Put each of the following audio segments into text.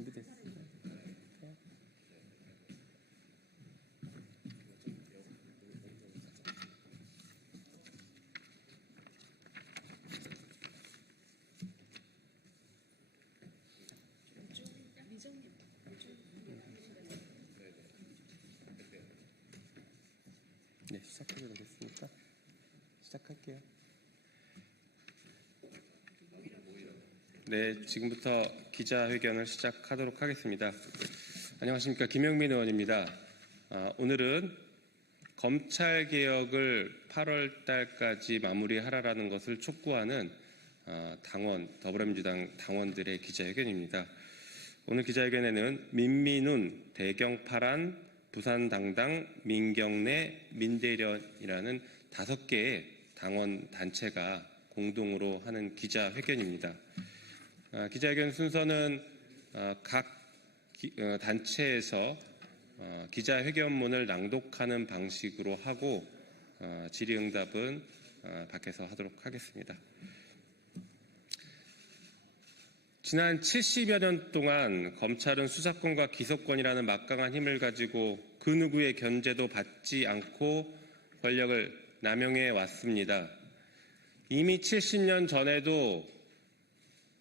준비됐습니다. 네, 시작해도 되겠습니까? 시작할게요. 네, 지금부터 기자회견을 시작하도록 하겠습니다. 안녕하십니까. 김영민 의원입니다. 아, 오늘은 검찰 개혁을 8월 달까지 마무리하라라는 것을 촉구하는 아, 당원, 더불어민주당 당원들의 기자회견입니다. 오늘 기자회견에는 민민훈, 대경파란, 부산당당, 민경래, 민대련이라는 다섯 개의 당원 단체가 공동으로 하는 기자회견입니다. 아, 기자회견 순서는 아, 각 기- 어, 단체에서 어, 기자회견문을 낭독하는 방식으로 하고 어, 질의응답은 어, 밖에서 하도록 하겠습니다. 지난 70여 년 동안 검찰은 수사권과 기소권이라는 막강한 힘을 가지고 그 누구의 견제도 받지 않고 권력을 남용해 왔습니다. 이미 70년 전에도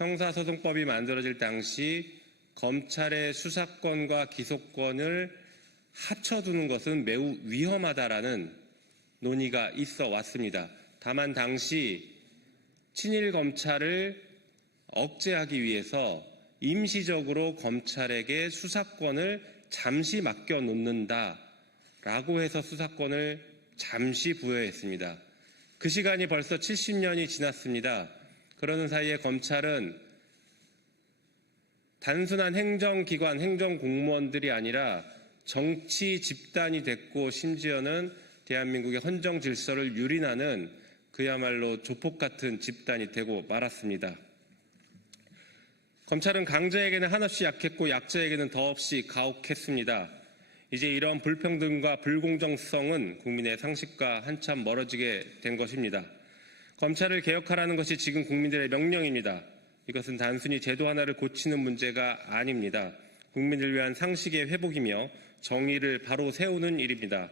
형사소송법이 만들어질 당시 검찰의 수사권과 기소권을 합쳐두는 것은 매우 위험하다라는 논의가 있어 왔습니다. 다만 당시 친일 검찰을 억제하기 위해서 임시적으로 검찰에게 수사권을 잠시 맡겨 놓는다라고 해서 수사권을 잠시 부여했습니다. 그 시간이 벌써 70년이 지났습니다. 그러는 사이에 검찰은 단순한 행정기관, 행정공무원들이 아니라 정치 집단이 됐고 심지어는 대한민국의 헌정 질서를 유린하는 그야말로 조폭 같은 집단이 되고 말았습니다. 검찰은 강자에게는 한없이 약했고 약자에게는 더없이 가혹했습니다. 이제 이런 불평등과 불공정성은 국민의 상식과 한참 멀어지게 된 것입니다. 검찰을 개혁하라는 것이 지금 국민들의 명령입니다. 이것은 단순히 제도 하나를 고치는 문제가 아닙니다. 국민을 위한 상식의 회복이며 정의를 바로 세우는 일입니다.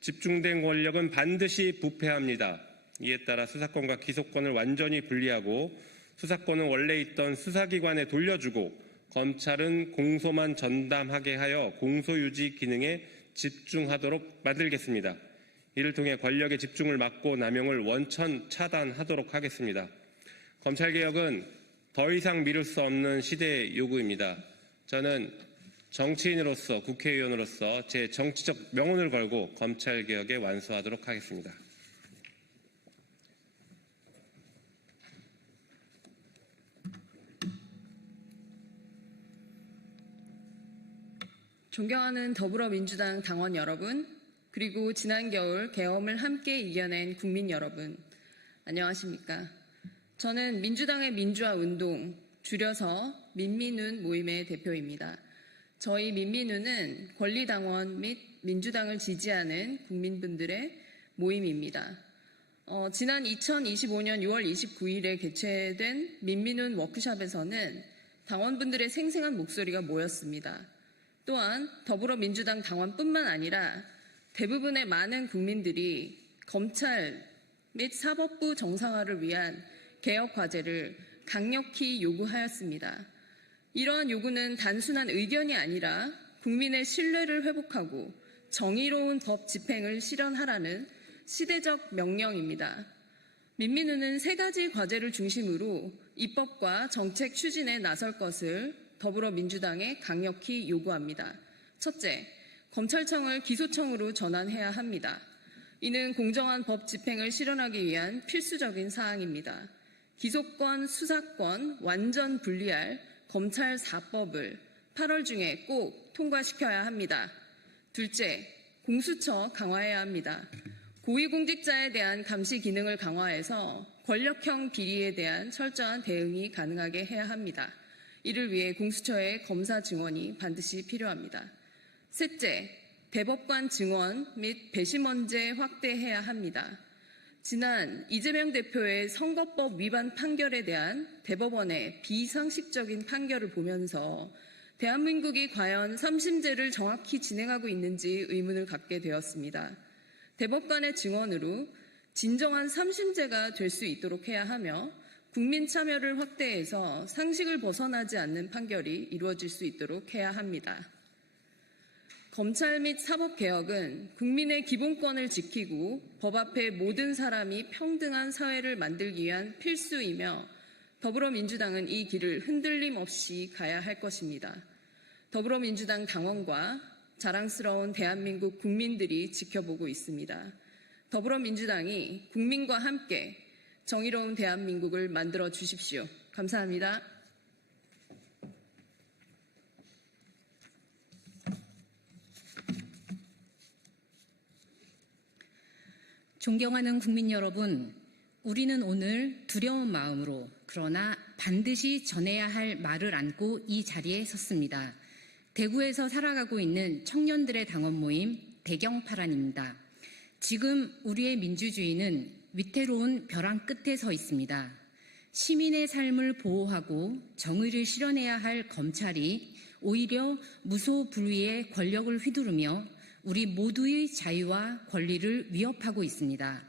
집중된 권력은 반드시 부패합니다. 이에 따라 수사권과 기소권을 완전히 분리하고 수사권은 원래 있던 수사기관에 돌려주고 검찰은 공소만 전담하게 하여 공소유지 기능에 집중하도록 만들겠습니다. 이를 통해 권력의 집중을 막고 남용을 원천 차단하도록 하겠습니다. 검찰개혁은 더 이상 미룰 수 없는 시대의 요구입니다. 저는 정치인으로서 국회의원으로서 제 정치적 명운을 걸고 검찰개혁에 완수하도록 하겠습니다. 존경하는 더불어민주당 당원 여러분, 그리고 지난 겨울 계엄을 함께 이겨낸 국민 여러분, 안녕하십니까. 저는 민주당의 민주화 운동, 줄여서 민민운 모임의 대표입니다. 저희 민민운은 권리당원 및 민주당을 지지하는 국민분들의 모임입니다. 어, 지난 2025년 6월 29일에 개최된 민민운 워크숍에서는 당원분들의 생생한 목소리가 모였습니다. 또한 더불어민주당 당원뿐만 아니라 대부분의 많은 국민들이 검찰 및 사법부 정상화를 위한 개혁 과제를 강력히 요구하였습니다. 이러한 요구는 단순한 의견이 아니라 국민의 신뢰를 회복하고 정의로운 법 집행을 실현하라는 시대적 명령입니다. 민민우는 세 가지 과제를 중심으로 입법과 정책 추진에 나설 것을 더불어민주당에 강력히 요구합니다. 첫째, 검찰청을 기소청으로 전환해야 합니다. 이는 공정한 법 집행을 실현하기 위한 필수적인 사항입니다. 기소권, 수사권 완전 분리할 검찰 4법을 8월 중에 꼭 통과시켜야 합니다. 둘째, 공수처 강화해야 합니다. 고위공직자에 대한 감시 기능을 강화해서 권력형 비리에 대한 철저한 대응이 가능하게 해야 합니다. 이를 위해 공수처의 검사 증언이 반드시 필요합니다. 셋째, 대법관 증언 및 배심원제 확대해야 합니다. 지난 이재명 대표의 선거법 위반 판결에 대한 대법원의 비상식적인 판결을 보면서 대한민국이 과연 3심제를 정확히 진행하고 있는지 의문을 갖게 되었습니다. 대법관의 증언으로 진정한 3심제가 될 수 있도록 해야 하며 국민 참여를 확대해서 상식을 벗어나지 않는 판결이 이루어질 수 있도록 해야 합니다. 검찰 및 사법 개혁은 국민의 기본권을 지키고 법 앞에 모든 사람이 평등한 사회를 만들기 위한 필수이며 더불어민주당은 이 길을 흔들림 없이 가야 할 것입니다. 더불어민주당 당원과 자랑스러운 대한민국 국민들이 지켜보고 있습니다. 더불어민주당이 국민과 함께 정의로운 대한민국을 만들어 주십시오. 감사합니다. 존경하는 국민 여러분, 우리는 오늘 두려운 마음으로 그러나 반드시 전해야 할 말을 안고 이 자리에 섰습니다. 대구에서 살아가고 있는 청년들의 당원 모임 대경파란입니다. 지금 우리의 민주주의는 위태로운 벼랑 끝에 서 있습니다. 시민의 삶을 보호하고 정의를 실현해야 할 검찰이 오히려 무소불위의 권력을 휘두르며 우리 모두의 자유와 권리를 위협하고 있습니다.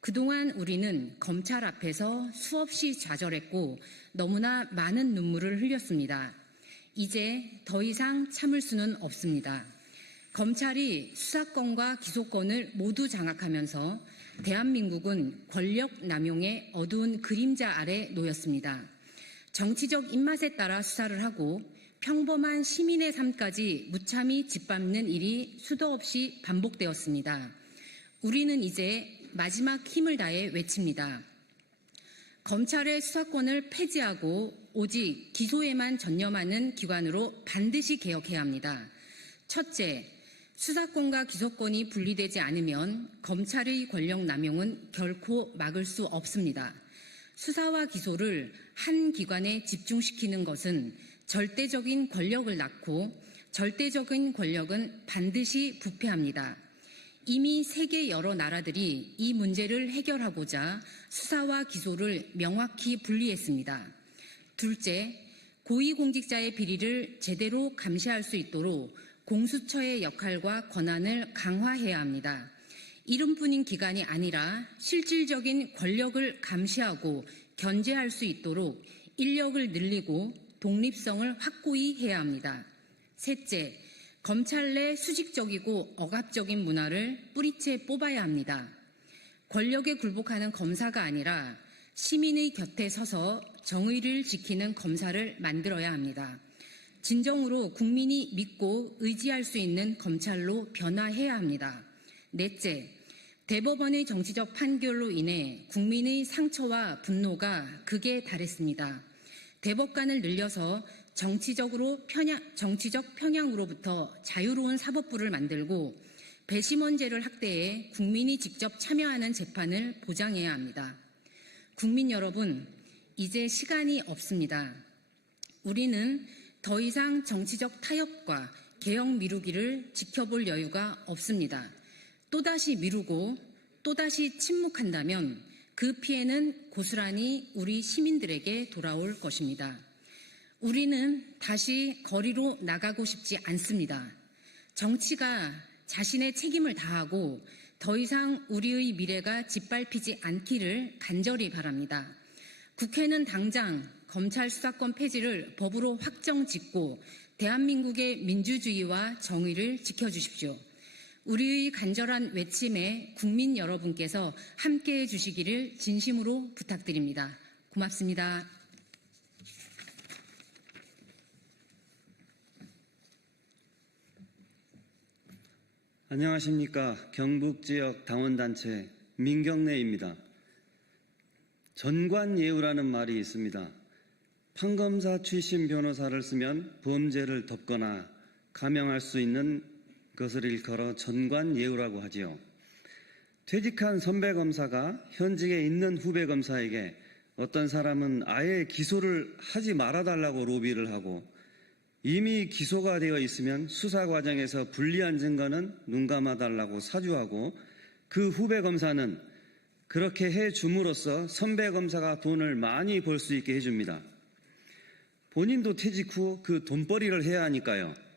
그동안 우리는 검찰 앞에서 수없이 좌절했고 너무나 많은 눈물을 흘렸습니다. 이제 더 이상 참을 수는 없습니다. 검찰이 수사권과 기소권을 모두 장악하면서 대한민국은 권력 남용의 어두운 그림자 아래 놓였습니다. 정치적 입맛에 따라 수사를 하고 평범한 시민의 삶까지 무참히 짓밟는 일이 수도 없이 반복되었습니다. 우리는 이제 마지막 힘을 다해 외칩니다. 검찰의 수사권을 폐지하고 오직 기소에만 전념하는 기관으로 반드시 개혁해야 합니다. 첫째, 수사권과 기소권이 분리되지 않으면 검찰의 권력 남용은 결코 막을 수 없습니다. 수사와 기소를 한 기관에 집중시키는 것은 절대적인 권력을 낳고 절대적인 권력은 반드시 부패합니다. 이미 세계 여러 나라들이 이 문제를 해결하고자 수사와 기소를 명확히 분리했습니다. 둘째, 고위공직자의 비리를 제대로 감시할 수 있도록 공수처의 역할과 권한을 강화해야 합니다. 이름뿐인 기관이 아니라 실질적인 권력을 감시하고 견제할 수 있도록 인력을 늘리고 독립성을 확고히 해야 합니다. 셋째, 검찰 내 수직적이고 억압적인 문화를 뿌리채 뽑아야 합니다. 권력에 굴복하는 검사가 아니라 시민의 곁에 서서 정의를 지키는 검사를 만들어야 합니다. 진정으로 국민이 믿고 의지할 수 있는 검찰로 변화해야 합니다. 넷째, 대법원의 정치적 판결로 인해 국민의 상처와 분노가 극에 달했습니다. 대법관을 늘려서 정치적으로 편향, 정치적 편향으로부터 자유로운 사법부를 만들고 배심원제를 확대해 국민이 직접 참여하는 재판을 보장해야 합니다. 국민 여러분, 이제 시간이 없습니다. 우리는 더 이상 정치적 타협과 개혁 미루기를 지켜볼 여유가 없습니다. 또다시 미루고 또다시 침묵한다면 그 피해는 고스란히 우리 시민들에게 돌아올 것입니다. 우리는 다시 거리로 나가고 싶지 않습니다. 정치가 자신의 책임을 다하고 더 이상 우리의 미래가 짓밟히지 않기를 간절히 바랍니다. 국회는 당장 검찰 수사권 폐지를 법으로 확정 짓고 대한민국의 민주주의와 정의를 지켜주십시오. 우리의 간절한 외침에 국민 여러분께서 함께해 주시기를 진심으로 부탁드립니다. 고맙습니다. 안녕하십니까. 경북 지역 당원단체 민경래입니다. 전관예우라는 말이 있습니다. 판검사 출신 변호사를 쓰면 범죄를 덮거나 감형할 수 있는 것을 일컬어 전관예우라고 하지요. 퇴직한 선배 검사가 현직에 있는 후배 검사에게 어떤 사람은 아예 기소를 하지 말아달라고 로비를 하고 이미 기소가 되어 있으면 수사 과정에서 불리한 증거는 눈 감아달라고 사주하고 그 후배 검사는 그렇게 해 줌으로써 선배 검사가 돈을 많이 벌 수 있게 해줍니다. 본인도 퇴직 후 그 돈벌이를 해야 하니까요.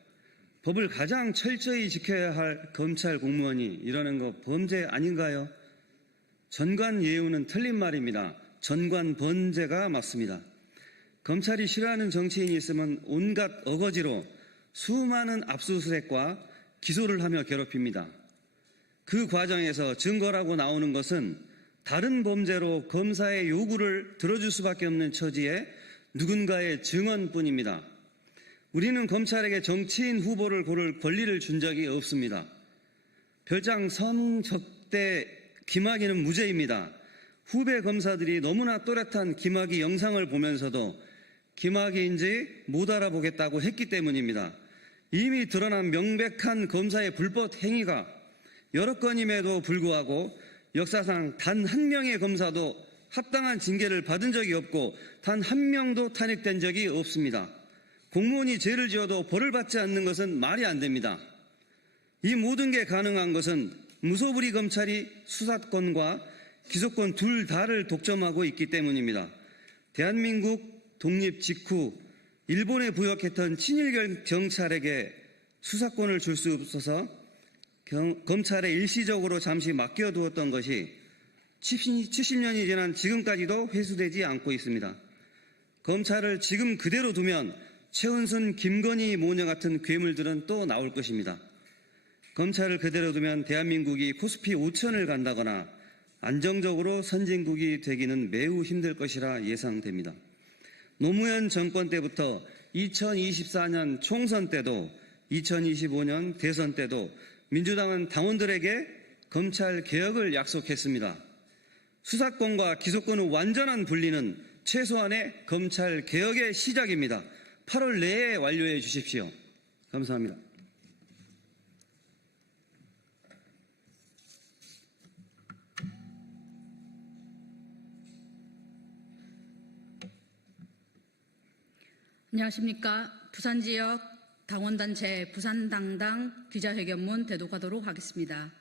법을 가장 철저히 지켜야 할 검찰 공무원이 이러는 거 범죄 아닌가요? 전관 예우는 틀린 말입니다. 전관 번제가 맞습니다. 검찰이 싫어하는 정치인이 있으면 온갖 어거지로 수많은 압수수색과 기소를 하며 괴롭힙니다. 그 과정에서 증거라고 나오는 것은 다른 범죄로 검사의 요구를 들어줄 수밖에 없는 처지에 누군가의 증언뿐입니다. 우리는 검찰에게 정치인 후보를 고를 권리를 준 적이 없습니다. 별장 선적대 김학의는 무죄입니다. 후배 검사들이 너무나 또렷한 김학의 영상을 보면서도 김학의인지 못 알아보겠다고 했기 때문입니다. 이미 드러난 명백한 검사의 불법 행위가 여러 건임에도 불구하고 역사상 단 한 명의 검사도 합당한 징계를 받은 적이 없고 단 한 명도 탄핵된 적이 없습니다. 공무원이 죄를 지어도 벌을 받지 않는 것은 말이 안 됩니다. 이 모든 게 가능한 것은 무소불위 검찰이 수사권과 기소권 둘 다를 독점하고 있기 때문입니다. 대한민국 독립 직후 일본에 부역했던 친일 경찰에게 수사권을 줄 수 없어서 경- 검찰에 일시적으로 잠시 맡겨두었던 것이 70년이 지난 지금까지도 회수되지 않고 있습니다. 검찰을 지금 그대로 두면 최은순, 김건희 모녀 같은 괴물들은 또 나올 것입니다. 검찰을 그대로 두면 대한민국이 코스피 5천을 간다거나 안정적으로 선진국이 되기는 매우 힘들 것이라 예상됩니다. 노무현 정권 때부터 2024년 총선 때도 2025년 대선 때도 민주당은 당원들에게 검찰 개혁을 약속했습니다. 수사권과 기소권의 완전한 분리는 최소한의 검찰 개혁의 시작입니다. 8월 내에 완료해 주십시오. 감사합니다. 안녕하십니까. 부산 지역 당원단체 부산당당 기자회견문 대독하도록 하겠습니다.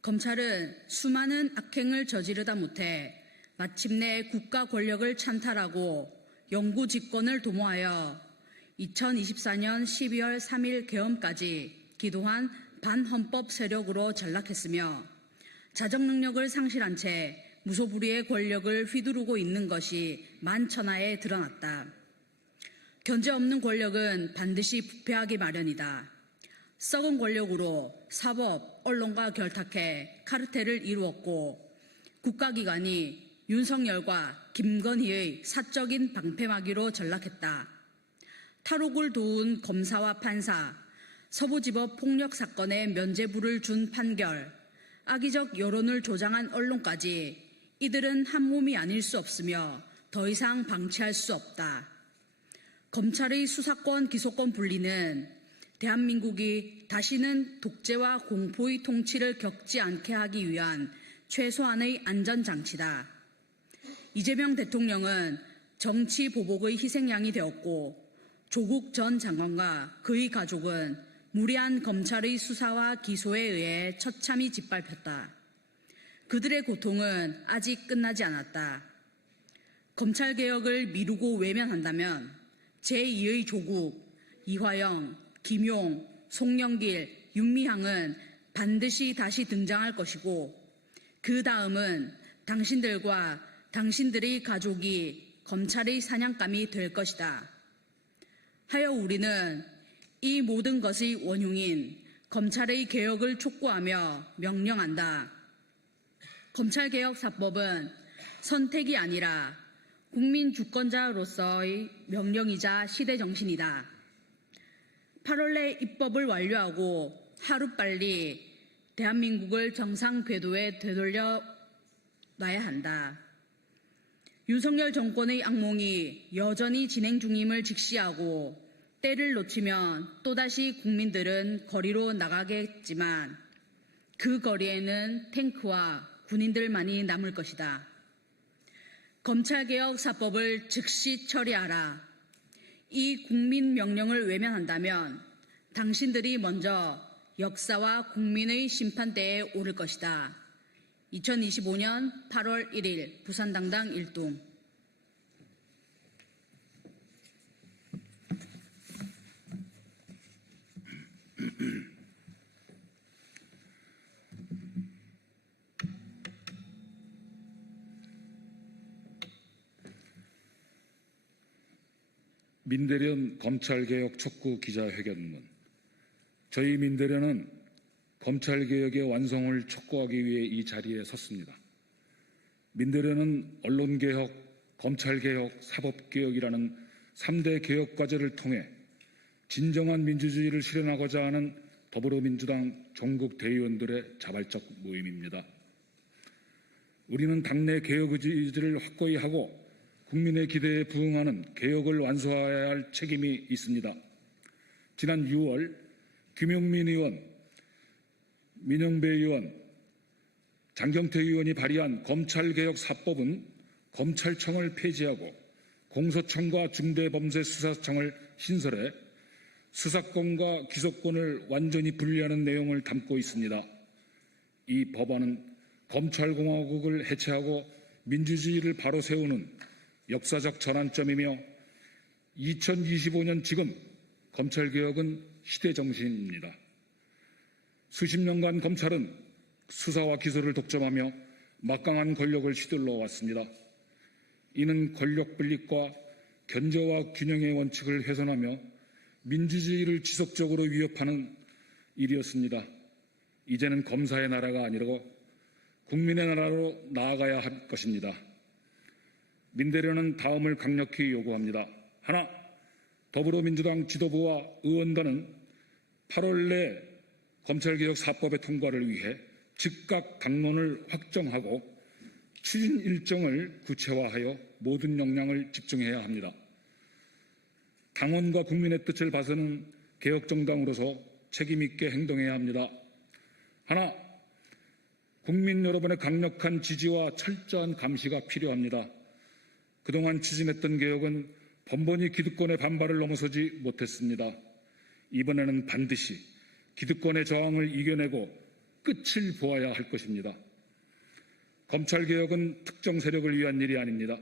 검찰은 수많은 악행을 저지르다 못해 마침내 국가 권력을 찬탈하고 영구 집권을 도모하여 2024년 12월 3일 개엄까지 기도한 반헌법 세력으로 전락했으며 자정 능력을 상실한 채 무소불위의 권력을 휘두르고 있는 것이 만천하에 드러났다. 견제 없는 권력은 반드시 부패하기 마련이다. 썩은 권력으로 사법, 언론과 결탁해 카르텔을 이루었고 국가기관이 윤석열과 김건희의 사적인 방패막이로 전락했다. 탈옥을 도운 검사와 판사, 서부지법 폭력 사건에 면죄부를 준 판결, 악의적 여론을 조장한 언론까지 이들은 한 몸이 아닐 수 없으며 더 이상 방치할 수 없다. 검찰의 수사권 기소권 분리는 대한민국이 다시는 독재와 공포의 통치를 겪지 않게 하기 위한 최소한의 안전장치다. 이재명 대통령은 정치 보복의 희생양이 되었고 조국 전 장관과 그의 가족은 무리한 검찰의 수사와 기소에 의해 처참히 짓밟혔다. 그들의 고통은 아직 끝나지 않았다. 검찰개혁을 미루고 외면한다면 제2의 조국, 이화영, 김용, 송영길, 윤미향은 반드시 다시 등장할 것이고 그 다음은 당신들과 당신들의 가족이 검찰의 사냥감이 될 것이다. 하여 우리는 이 모든 것의 원흉인 검찰의 개혁을 촉구하며 명령한다. 검찰개혁사법은 선택이 아니라 국민 주권자로서의 명령이자 시대 정신이다. 8월 내 입법을 완료하고 하루빨리 대한민국을 정상 궤도에 되돌려 놔야 한다. 윤석열 정권의 악몽이 여전히 진행 중임을 직시하고 때를 놓치면 또다시 국민들은 거리로 나가겠지만 그 거리에는 탱크와 군인들만이 남을 것이다. 검찰개혁 사법을 즉시 처리하라. 이 국민 명령을 외면한다면 당신들이 먼저 역사와 국민의 심판대에 오를 것이다. 2025년 8월 1일 부산당당 1동. 민대련 검찰개혁 촉구 기자회견문. 저희 민대련은 검찰개혁의 완성을 촉구하기 위해 이 자리에 섰습니다. 민대련은 언론개혁, 검찰개혁, 사법개혁이라는 3대 개혁 과제를 통해 진정한 민주주의를 실현하고자 하는 더불어민주당 전국 대의원들의 자발적 모임입니다. 우리는 당내 개혁 의지를 확고히 하고 국민의 기대에 부응하는 개혁을 완수해야 할 책임이 있습니다. 지난 6월 김용민 의원, 민영배 의원, 장경태 의원이 발의한 검찰개혁 4법은 검찰청을 폐지하고 공소청과 중대범죄수사청을 신설해 수사권과 기소권을 완전히 분리하는 내용을 담고 있습니다. 이 법안은 검찰공화국을 해체하고 민주주의를 바로 세우는 역사적 전환점이며 2025년 지금 검찰개혁은 시대정신입니다. 수십 년간 검찰은 수사와 기소를 독점하며 막강한 권력을 휘둘러 왔습니다. 이는 권력 분립과 견제와 균형의 원칙을 훼손하며 민주주의를 지속적으로 위협하는 일이었습니다. 이제는 검사의 나라가 아니고 국민의 나라로 나아가야 할 것입니다. 민대련은 다음을 강력히 요구합니다. 하나, 더불어민주당 지도부와 의원단은 8월 내 검찰개혁 4법의 통과를 위해 즉각 당론을 확정하고 추진 일정을 구체화하여 모든 역량을 집중해야 합니다. 당원과 국민의 뜻을 봐서는 개혁정당으로서 책임있게 행동해야 합니다. 하나, 국민 여러분의 강력한 지지와 철저한 감시가 필요합니다. 그동안 추진했던 개혁은 번번이 기득권의 반발을 넘어서지 못했습니다. 이번에는 반드시 기득권의 저항을 이겨내고 끝을 보아야 할 것입니다. 검찰개혁은 특정 세력을 위한 일이 아닙니다.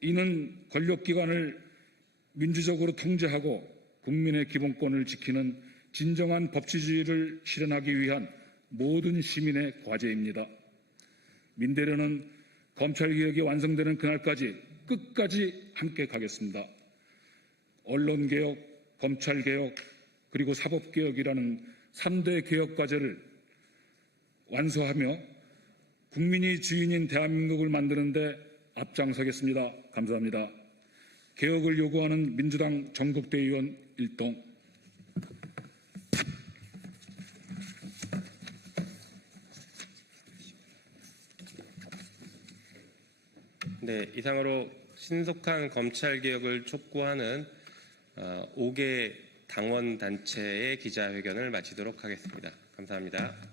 이는 권력기관을 민주적으로 통제하고 국민의 기본권을 지키는 진정한 법치주의를 실현하기 위한 모든 시민의 과제입니다. 민대련은 검찰개혁이 완성되는 그날까지 끝까지 함께 가겠습니다. 언론개혁, 검찰개혁, 그리고 사법개혁이라는 3대 개혁 과제를 완수하며 국민이 주인인 대한민국을 만드는 데 앞장서겠습니다. 감사합니다. 개혁을 요구하는 민주당 전국대의원 일동 네, 이상으로 신속한 검찰 개혁을 촉구하는 5개 당원 단체의 기자회견을 마치도록 하겠습니다. 감사합니다.